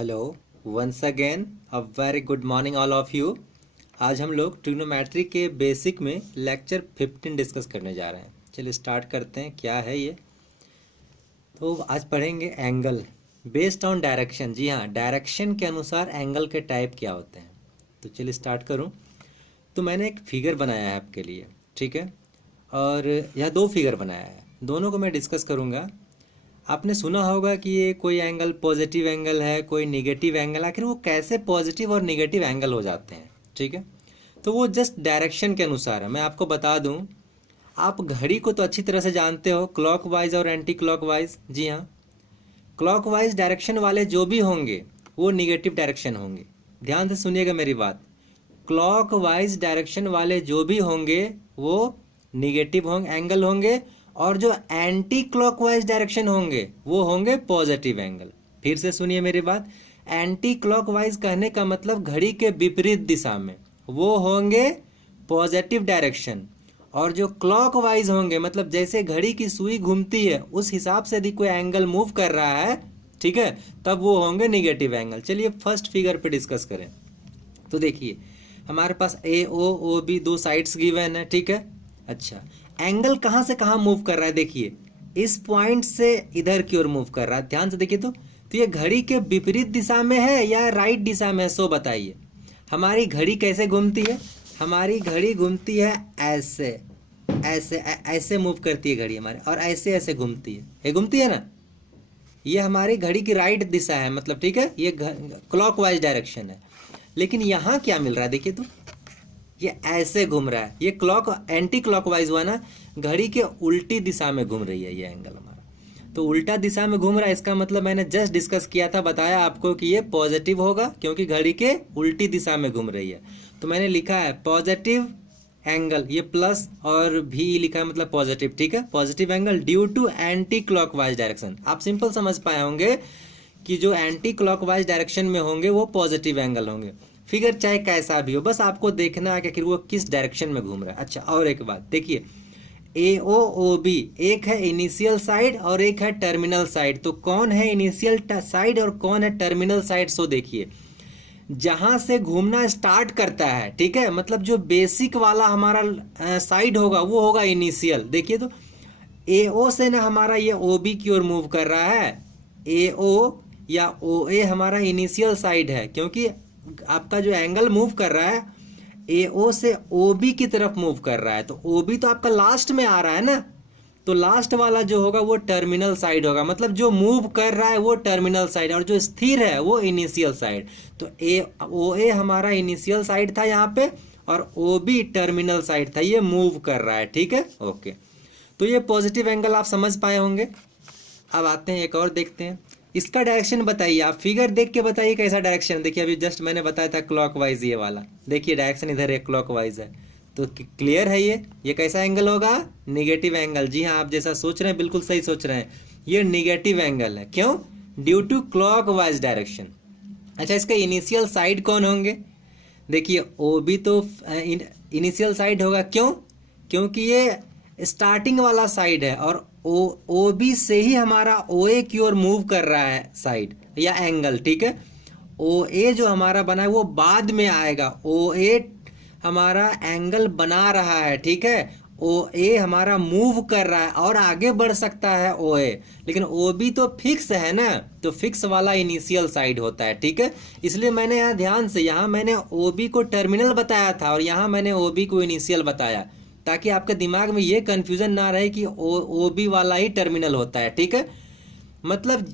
Hello once again a very good morning all of you. आज हम लोग trigonometry के बेसिक में लेक्चर 15 डिस्कस करने जा रहे हैं। चलिए स्टार्ट करते हैं। क्या है ये? तो आज पढ़ेंगे एंगल बेस्ड ऑन डायरेक्शन। जी हाँ, डायरेक्शन के अनुसार एंगल के टाइप क्या होते हैं। तो चलिए स्टार्ट करूँ। तो मैंने एक फिगर बनाया है आपके लिए, ठीक है, और यह दो फिगर बनाया है, दोनों को मैं डिस्कस करूँगा। आपने सुना होगा कि ये कोई एंगल पॉजिटिव एंगल है, कोई निगेटिव एंगल। आखिर वो कैसे पॉजिटिव और निगेटिव एंगल हो जाते हैं, ठीक है? तो वो जस्ट डायरेक्शन के अनुसार है। मैं आपको बता दूं, आप घड़ी को तो अच्छी तरह से जानते हो, क्लॉकवाइज और एंटी क्लॉकवाइज। जी हाँ, क्लॉकवाइज डायरेक्शन वाले जो भी होंगे वो निगेटिव डायरेक्शन होंगे। ध्यान से सुनिएगा मेरी बात। क्लॉकवाइज डायरेक्शन वाले जो भी होंगे वो निगेटिव होंगे, एंगल होंगे, और जो एंटी क्लॉकवाइज डायरेक्शन होंगे वो होंगे पॉजिटिव एंगल। फिर से सुनिए मेरी बात। एंटी क्लॉकवाइज कहने का मतलब घड़ी के विपरीत दिशा में, वो होंगे पॉजिटिव डायरेक्शन। और जो क्लॉकवाइज होंगे मतलब जैसे घड़ी की सुई घूमती है उस हिसाब से यदि कोई एंगल मूव कर रहा है, ठीक है, तब वो होंगे निगेटिव एंगल। चलिए फर्स्ट फिगर पे डिस्कस करें। तो देखिए हमारे पास ए ओ ओ बी दो साइड्स गिवन है, ठीक है। अच्छा, एंगल कहाँ से कहाँ मूव कर रहा है? देखिए इस पॉइंट से इधर की ओर मूव कर रहा है। ध्यान से देखिए। तो ये घड़ी के विपरीत दिशा में है या राइट दिशा में है, सो बताइए। हमारी घड़ी कैसे घूमती है? हमारी घड़ी घूमती है ऐसे ऐसे ऐसे मूव करती है घड़ी हमारी, और ऐसे ऐसे घूमती है, ये घूमती है ना। ये हमारी घड़ी की राइट दिशा है, मतलब ठीक है, ये क्लॉकवाइज डायरेक्शन है। लेकिन यहाँ क्या मिल रहा है? देखिए तो ये ऐसे घूम रहा है, ये क्लॉक एंटी क्लॉकवाइज हुआ ना, घड़ी के उल्टी दिशा में घूम रही है ये एंगल हमारा। तो उल्टा दिशा में घूम रहा है, इसका मतलब मैंने जस्ट डिस्कस किया था, बताया आपको कि ये पॉजिटिव होगा क्योंकि घड़ी के उल्टी दिशा में घूम रही है। तो मैंने लिखा है पॉजिटिव एंगल, ये प्लस और भी लिखा है मतलब पॉजिटिव, ठीक है, positive angle due to anti clockwise direction. आप सिंपल समझ पाए होंगे कि जो एंटी क्लॉकवाइज डायरेक्शन में होंगे वो पॉजिटिव एंगल होंगे। फिगर चाहे कैसा भी हो, बस आपको देखना है कि वो किस डायरेक्शन में घूम रहा है। अच्छा, और एक बात देखिए, ए ओ ओ बी, एक है इनिशियल साइड और एक है टर्मिनल साइड। तो कौन है इनिशियल साइड और कौन है टर्मिनल साइड? सो देखिए जहां से घूमना स्टार्ट करता है, ठीक है, मतलब जो बेसिक वाला हमारा साइड होगा वो होगा इनिशियल। देखिए तो ए ओ से ना हमारा ये ओ बी की ओर मूव कर रहा है। ए ओ या ओ ए हमारा इनिशियल साइड है, क्योंकि आपका जो एंगल मूव कर रहा है ए ओ से ओ बी की तरफ मूव कर रहा है। तो ओ बी तो आपका लास्ट में आ रहा है ना, तो लास्ट वाला जो होगा वो टर्मिनल साइड होगा, मतलब जो मूव कर रहा है वो टर्मिनल साइड, और जो स्थिर है वो इनिशियल साइड। तो ए ओ ए हमारा इनिशियल साइड था यहाँ पे, और ओ बी टर्मिनल साइड था, ये मूव कर रहा है, ठीक है, ओके। तो ये पॉजिटिव एंगल आप समझ पाए होंगे। अब आते हैं एक और देखते हैं, इसका डायरेक्शन बताइए। आप फिगर देख के बताइए कैसा डायरेक्शन। देखिए अभी जस्ट मैंने बताया था क्लॉकवाइज ये वाला, देखिए डायरेक्शन इधर है, क्लॉकवाइज है। तो क्लियर है ये कैसा एंगल होगा? Negative angle. जी हाँ, आप जैसा सोच रहे हैं बिल्कुल सही सोच रहे हैं, ये निगेटिव एंगल है। क्यों? Due to clockwise direction. अच्छा, इसका इनिशियल साइड कौन होंगे? देखिए ओ बी तो इनिशियल साइड होगा। क्यों? क्योंकि ये स्टार्टिंग वाला साइड है, और ओ बी से ही हमारा ओ ए की ओर मूव कर रहा है साइड या एंगल, ठीक है। ओ ए जो हमारा बना है वो बाद में आएगा। ओ ए हमारा एंगल बना रहा है, ठीक है, ओ ए हमारा मूव कर रहा है और आगे बढ़ सकता है ओ ए, लेकिन ओ बी तो फिक्स है ना, तो फिक्स वाला इनिशियल साइड होता है, ठीक है। इसलिए मैंने यहाँ ध्यान से, यहाँ मैंने ओ बी को टर्मिनल बताया था और यहाँ मैंने ओ बी को इनिशियल बताया, ताकि आपके दिमाग में ये कंफ्यूजन ना रहे कि ओ बी वाला ही टर्मिनल होता है, ठीक है। मतलब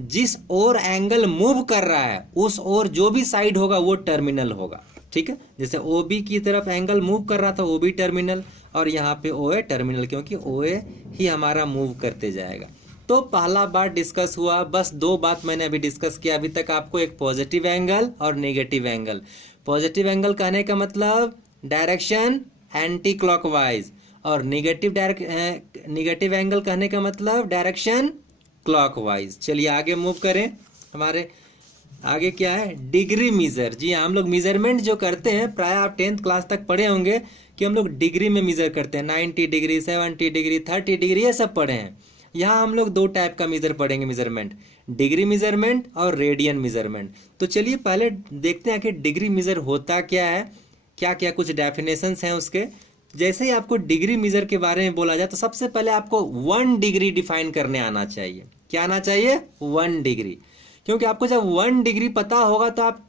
जिस ओर एंगल मूव कर रहा है उस ओर जो भी साइड होगा वो टर्मिनल होगा, ठीक है। जैसे ओ बी की तरफ एंगल मूव कर रहा था, ओ बी टर्मिनल, और यहाँ पे ओ ए टर्मिनल, क्योंकि ओ ए ही हमारा मूव करते जाएगा। तो पहला बात डिस्कस हुआ, बस दो बात मैंने अभी डिस्कस किया अभी तक आपको, एक पॉजिटिव एंगल और नेगेटिव एंगल। पॉजिटिव एंगल कहने का मतलब डायरेक्शन एंटी क्लॉकवाइज, और निगेटिव एंगल कहने का मतलब डायरेक्शन क्लॉकवाइज। चलिए आगे मूव करें। हमारे आगे क्या है? Degree measure. जी हाँ, हम लोग मेजरमेंट जो करते हैं, प्राय आप 10th क्लास तक पढ़े होंगे कि हम लोग डिग्री में मेजर करते हैं, 90 डिग्री, 70 डिग्री, 30 डिग्री, ये सब पढ़े हैं। यहाँ हम लोग दो टाइप का मेजर पढ़ेंगे मेजरमेंट, डिग्री मेजरमेंट और रेडियन मेजरमेंट। तो चलिए पहले देखते हैं कि डिग्री मेजर होता क्या है, क्या क्या कुछ डेफिनेशंस हैं उसके। जैसे ही आपको डिग्री मेजर के बारे में बोला जाए तो सबसे पहले आपको 1 डिग्री डिफाइन करने आना चाहिए। क्या आना चाहिए? 1 डिग्री। क्योंकि आपको जब 1 डिग्री पता होगा तो आप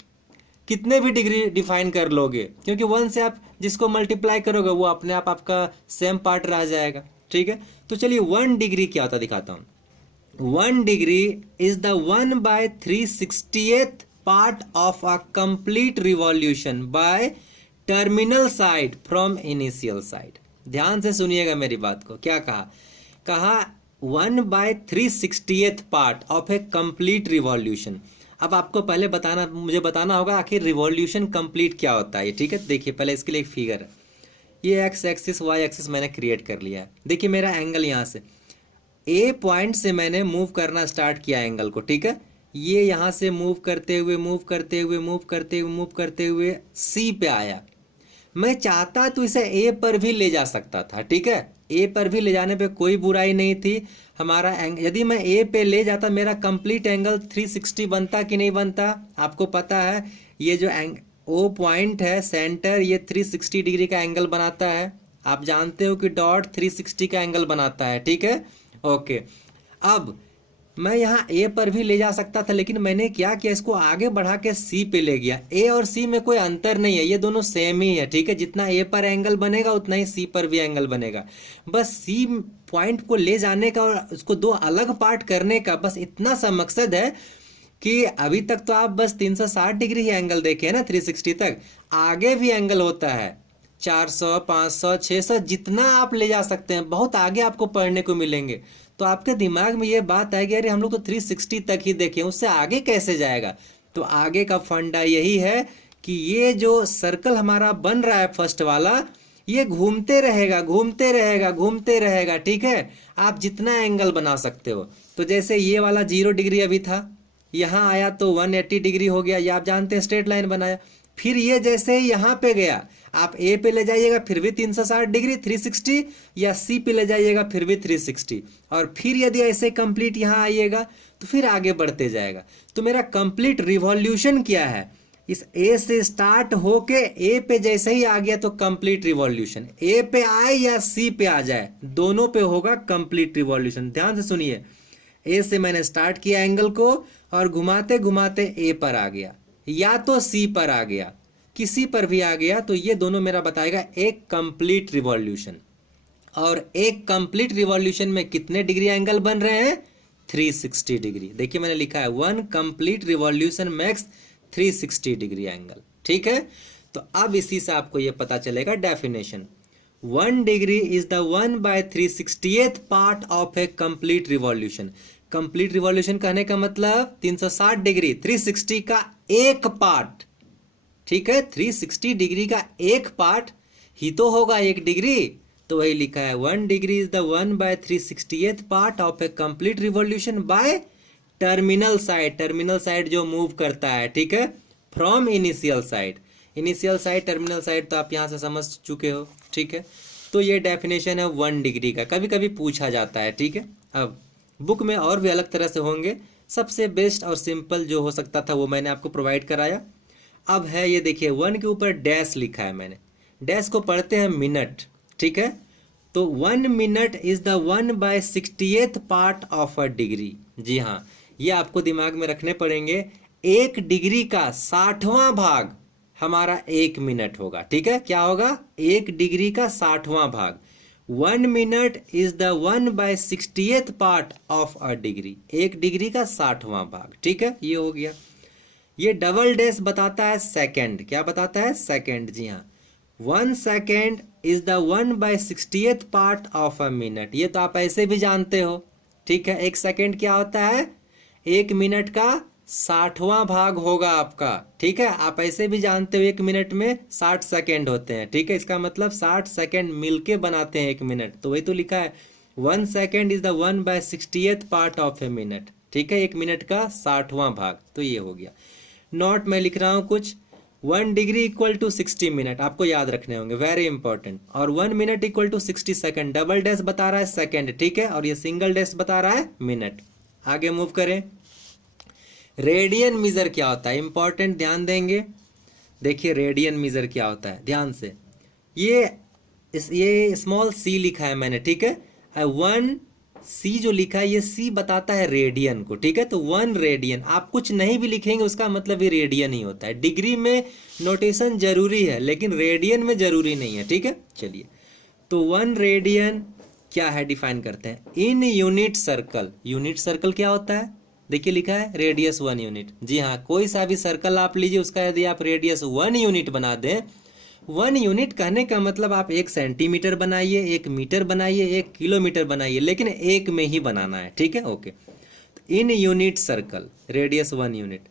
कितने भी डिग्री डिफाइन कर लोगे, क्योंकि 1 से आप जिसको मल्टीप्लाई करोगे वो अपने आप आपका सेम पार्ट रह जाएगा। ठीक है, तो चलिए 1 डिग्री क्या होता दिखाता हूं। 1 degree is the 1/360th part of a complete revolution by terminal side from initial side. ध्यान से सुनिएगा मेरी बात को। क्या कहा 1/360th part of a complete revolution. अब आपको पहले मुझे बताना होगा आखिर रिवॉल्यूशन कंप्लीट क्या होता है। ठीक है, देखिए पहले इसके लिए एक फिगर है। ये एक्स एक्सिस वाई एक्सिस मैंने क्रिएट कर लिया है। देखिए मेरा एंगल यहाँ से ए पॉइंट से मैंने मूव करना स्टार्ट किया एंगल को। ठीक है, ये यहाँ से मूव करते हुए सी पे आया। मैं चाहता तो इसे ए पर भी ले जा सकता था। ठीक है, ए पर भी ले जाने पे कोई बुराई नहीं थी। हमारा यदि मैं ए पे ले जाता मेरा कंप्लीट एंगल 360 बनता कि नहीं बनता? आपको पता है ये जो ओ पॉइंट है सेंटर, ये 360 डिग्री का एंगल बनाता है। आप जानते हो कि डॉट 360 का एंगल बनाता है। ठीक है, ओके। अब मैं यहाँ ए पर भी ले जा सकता था, लेकिन मैंने क्या किया, इसको आगे बढ़ा के सी पे ले गया। ए और सी में कोई अंतर नहीं है, ये दोनों सेम ही है। ठीक है, जितना ए पर एंगल बनेगा उतना ही सी पर भी एंगल बनेगा। बस सी पॉइंट को ले जाने का और उसको 2 अलग पार्ट करने का, बस इतना सा मकसद है कि अभी तक तो आप बस 360 डिग्री ही एंगल देखे हैं ना, 360 तक। आगे भी एंगल होता है 400, 500, 600, जितना आप ले जा सकते हैं। बहुत आगे आपको पढ़ने को मिलेंगे। तो आपके दिमाग में ये बात आएगी अरे हम लोग तो 360 तक ही देखे, उससे आगे कैसे जाएगा? तो आगे का फंडा यही है कि ये जो सर्कल हमारा बन रहा है फर्स्ट वाला, ये घूमते रहेगा। ठीक है, आप जितना एंगल बना सकते हो। तो जैसे ये वाला 0 डिग्री अभी था, यहाँ आया तो 180 डिग्री हो गया। ये आप जानते हैं स्ट्रेट लाइन बनाया। फिर ये जैसे ही यहाँ पे गया, आप ए पे ले जाइएगा फिर भी 360 डिग्री 360, या सी पे ले जाइएगा फिर भी 360, और फिर यदि ऐसे कंप्लीट यहाँ आइएगा तो फिर आगे बढ़ते जाएगा। तो मेरा कंप्लीट रिवॉल्यूशन क्या है? इस ए से स्टार्ट होके ए पे जैसे ही आ गया तो कंप्लीट रिवॉल्यूशन। ए पे आए या सी पे आ जाए, दोनों पे होगा कंप्लीट रिवॉल्यूशन। ध्यान से सुनिए, ए से मैंने स्टार्ट किया एंगल को और घुमाते घुमाते ए पर आ गया, या तो सी पर आ गया, किसी पर भी आ गया, तो ये दोनों मेरा बताएगा एक कंप्लीट रिवॉल्यूशन। और एक कंप्लीट रिवॉल्यूशन में कितने डिग्री एंगल बन रहे हैं? 360 डिग्री। देखिए मैंने लिखा है 1 complete revolution makes 360 degree angle. ठीक है, तो अब इसी से आपको ये पता चलेगा definition. 1 degree is the 1/360th part of a complete revolution. Complete revolution कहने का मतलब 360 डिग्री, 360 का एक पार्ट। ठीक है, 360 डिग्री का एक पार्ट ही तो होगा 1 डिग्री। तो वही लिखा है 1 degree is the 1/360th part of a complete revolution by terminal side. Terminal side जो मूव करता है, ठीक है, from initial side. Initial side, terminal side तो आप यहां से समझ चुके हो। ठीक है, तो ये डेफिनेशन है 1 डिग्री का, कभी कभी पूछा जाता है। ठीक है, अब बुक में और भी अलग तरह से होंगे, सबसे बेस्ट और सिंपल जो हो सकता था वो मैंने आपको प्रोवाइड कराया। अब है ये देखिए 1 के ऊपर डैश लिखा है मैंने, डैश को पढ़ते हैं मिनट। ठीक है, तो 1 minute is the 1/60th part of a degree. जी हाँ, ये आपको दिमाग में रखने पड़ेंगे। 1 डिग्री का 60वां भाग हमारा 1 मिनट होगा। ठीक है, क्या होगा? 1 डिग्री का 60वां भाग। 1 minute is the 1/60th part of a degree. 1 degree का 60वां भाग। ठीक है, ये हो गया। ये डबल डैश बताता है सेकंड। क्या बताता है? सेकंड। जी हाँ, 1 second is the 1/60th part of a minute. ये तो आप ऐसे भी जानते हो। ठीक है, 1 सेकेंड क्या होता है? 1 मिनट का 60वां भाग होगा आपका। ठीक है, आप ऐसे भी जानते हो 1 मिनट में 60 सेकेंड होते हैं। ठीक है, इसका मतलब 60 सेकेंड मिलके बनाते हैं 1 मिनट। तो वही तो लिखा है 1 second is the 1/60th part of a minute. ठीक है, 1 मिनट का 60वां भाग। तो ये हो गया। नोट मैं लिख रहा हूं कुछ। 1 डिग्री इक्वल टू 60 मिनट आपको याद रखने होंगे, वेरी इंपॉर्टेंट। और 1 minute equal to 60 second. Double dash बता रहा है सेकेंड। ठीक है, और ये सिंगल डैश बता रहा है मिनट। आगे मूव करें। रेडियन मीजर क्या होता है, इंपॉर्टेंट, ध्यान देंगे। देखिए रेडियन मीजर क्या होता है, ध्यान से। ये स्मॉल सी लिखा है मैंने, ठीक है। 1 C जो लिखा है, ये C बताता है रेडियन को, ठीक है। तो 1 रेडियन, आप कुछ नहीं भी लिखेंगे उसका मतलब ये रेडियन ही होता है। डिग्री में नोटेशन जरूरी है लेकिन रेडियन में जरूरी नहीं है, ठीक है। चलिए, तो 1 रेडियन क्या है, डिफाइन करते हैं। In unit circle, unit circle क्या होता है, देखिए लिखा है रेडियस 1 यूनिट। जी हाँ, कोई सा भी सर्कल आप लीजिए, उसका यदि आप रेडियस 1 यूनिट बना दें, 1 यूनिट कहने का मतलब आप 1 सेंटीमीटर बनाइए, 1 मीटर बनाइए, 1 किलोमीटर बनाइए, लेकिन एक में ही बनाना है, ठीक है। Okay, in unit circle radius 1 unit.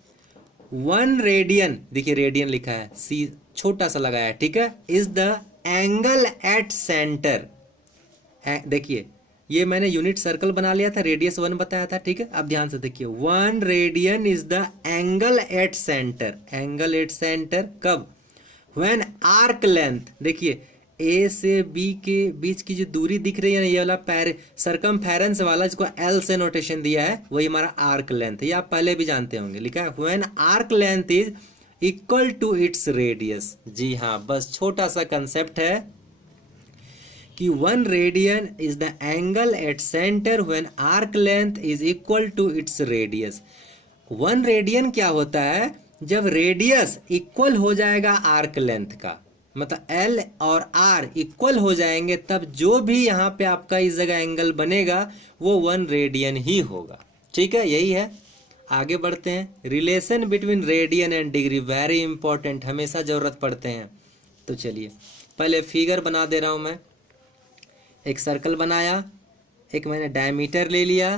1 radian, देखिए रेडियन लिखा है, सी छोटा सा लगाया है, ठीक है। Is the angle at centre, देखिए ये मैंने यूनिट सर्कल बना लिया था, रेडियस 1 बताया था, ठीक है। अब ध्यान से देखिए, 1 radian is the angle at centre, angle at centre कब, व्हेन आर्क लेंथ, देखिए ए से बी के बीच की जो दूरी दिख रही है ना, ये वाला सरकमफेरेंस वाला, जिसको एल से नोटेशन दिया है, वही हमारा आर्क लेंथ, ये आप पहले भी जानते होंगे, लिखा है when arc length is equal to its radius. जी हाँ, बस छोटा सा कंसेप्ट है कि 1 radian is the angle at centre when arc length is equal to its radius. 1 radian क्या होता है, जब रेडियस इक्वल हो जाएगा आर्क लेंथ का, मतलब एल और आर इक्वल हो जाएंगे, तब जो भी यहाँ पे आपका इस जगह एंगल बनेगा वो 1 रेडियन ही होगा, ठीक है। यही है, आगे बढ़ते हैं। Relation between radian and degree, very important, हमेशा जरूरत पड़ते हैं। तो चलिए पहले फिगर बना दे रहा हूँ मैं। एक सर्कल बनाया, एक मैंने डायमीटर ले लिया,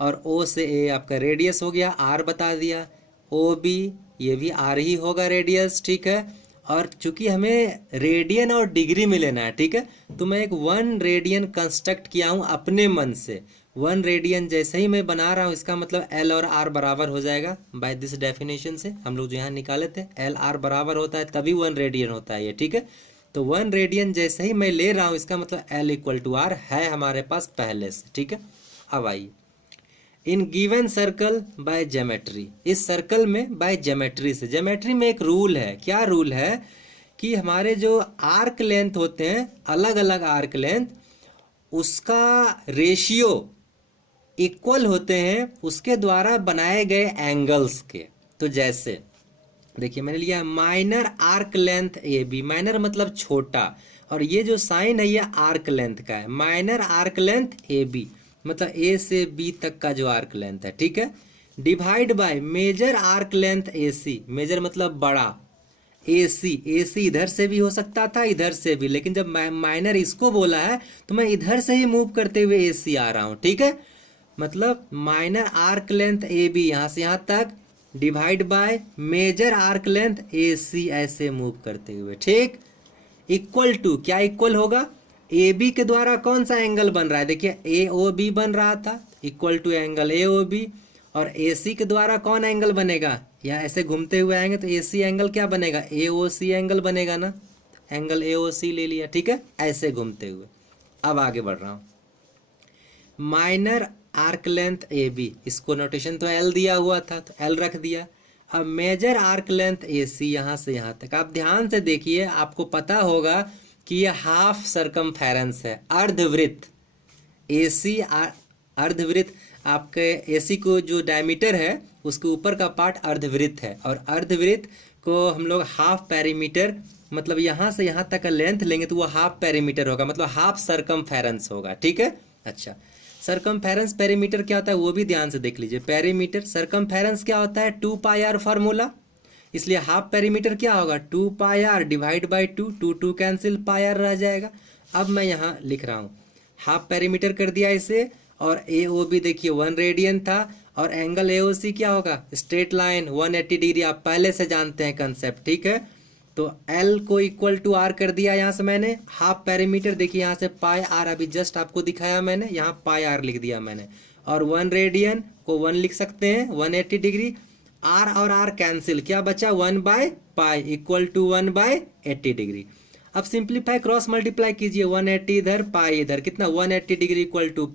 और ओ से ए आपका रेडियस हो गया, आर बता दिया, ओ बी ये भी आर ही होगा रेडियस, ठीक है। और चूंकि हमें रेडियन और डिग्री में लेना है, ठीक है, तो मैं एक 1 रेडियन कंस्ट्रक्ट किया हूँ अपने मन से। 1 रेडियन जैसे ही मैं बना रहा हूँ, इसका मतलब एल और आर बराबर हो जाएगा। बाय दिस डेफिनेशन से हम लोग जो यहाँ निकाले थे, एल आर बराबर होता है तभी 1 रेडियन होता है ये, ठीक है। तो 1 रेडियन जैसे ही मैं ले रहा हूँ, इसका मतलब एल इक्वल टू आर है हमारे पास पहले से, ठीक है। अब आइए, in given circle by geometry, इस सर्कल में बाय ज्योमेट्री से, ज्योमेट्री में एक रूल है, क्या रूल है कि हमारे जो आर्क लेंथ होते हैं, अलग अलग आर्क लेंथ, उसका रेशियो इक्वल होते हैं उसके द्वारा बनाए गए एंगल्स के। तो जैसे देखिए मैंने लिया minor arc length A B, minor मतलब छोटा, और ये जो साइन है ये आर्क लेंथ का है, minor arc length A B मतलब ए से बी तक का जो आर्क लेंथ है, ठीक है। Divide by major arc length A C, major मतलब बड़ा, ए सी इधर से भी हो सकता था इधर से भी, लेकिन जब माइनर इसको बोला है तो मैं इधर से ही मूव करते हुए ए सी आ रहा हूं, ठीक है। मतलब minor arc length A B यहां से यहां तक, divide by major arc length A C ऐसे मूव करते हुए, ठीक। इक्वल टू, क्या इक्वल होगा, ए बी के द्वारा कौन सा एंगल बन रहा है, देखिए ए ओ बी बन रहा था, equal to angle A O B, और ए सी के द्वारा कौन एंगल बनेगा, या ऐसे घूमते हुए आएंगे तो ए सी एंगल क्या बनेगा, ए ओ सी एंगल बनेगा ना, एंगल ए ओ सी ले लिया, ठीक है, ऐसे घूमते हुए। अब आगे बढ़ रहा हूं, minor arc length A B, इसको नोटेशन तो एल दिया हुआ था तो एल रख दिया। अब major arc length A C, यहां से यहां तक, आप ध्यान से देखिए, आपको पता होगा कि ये हाफ सरकमफेरेंस है, अर्धवृत्त, ए सी अर्धवृत्त, आपके ए सी को जो डायमीटर है उसके ऊपर का पार्ट अर्धवृत्त है, और अर्धवृत्त को हम लोग हाफ पेरीमीटर, मतलब यहाँ से यहाँ तक का लेंथ लेंगे तो वो हाफ पेरीमीटर होगा, मतलब हाफ सरकमफेरेंस होगा, ठीक है। अच्छा, सरकमफेरेंस पेरीमीटर क्या होता है वो भी ध्यान से देख लीजिए। पेरीमीटर सरकमफेरेंस क्या होता है, 2 पाई आर फार्मूला, इसलिए हाफ पेरीमीटर क्या होगा, 2 pi r divide by 2, 2 2 cancel, pi r रह जाएगा। अब मैं यहाँ लिख रहा हूँ हाफ पेरीमीटर कर दिया इसे, और ए ओ बी देखिए 1 रेडियन था, और एंगल ए ओ सी क्या होगा, स्ट्रेट लाइन 180 डिग्री, आप पहले से जानते हैं कंसेप्ट, ठीक है। तो L को इक्वल टू R कर दिया यहाँ से मैंने, हाफ पेरीमीटर देखिए यहाँ से पाई आर, अभी जस्ट आपको दिखाया मैंने, यहाँ पाई आर लिख दिया मैंने, और 1 रेडियन को 1 लिख सकते हैं 180 डिग्री, R और R कैंसिल, क्या बचा 1 by pi equal to 1 by 80 degree. अब सिंप्लीफाई क्रॉस मल्टीप्लाई कीजिए, 180 इधर पाई इधर, कितना 180 डिग्री इक्वल टू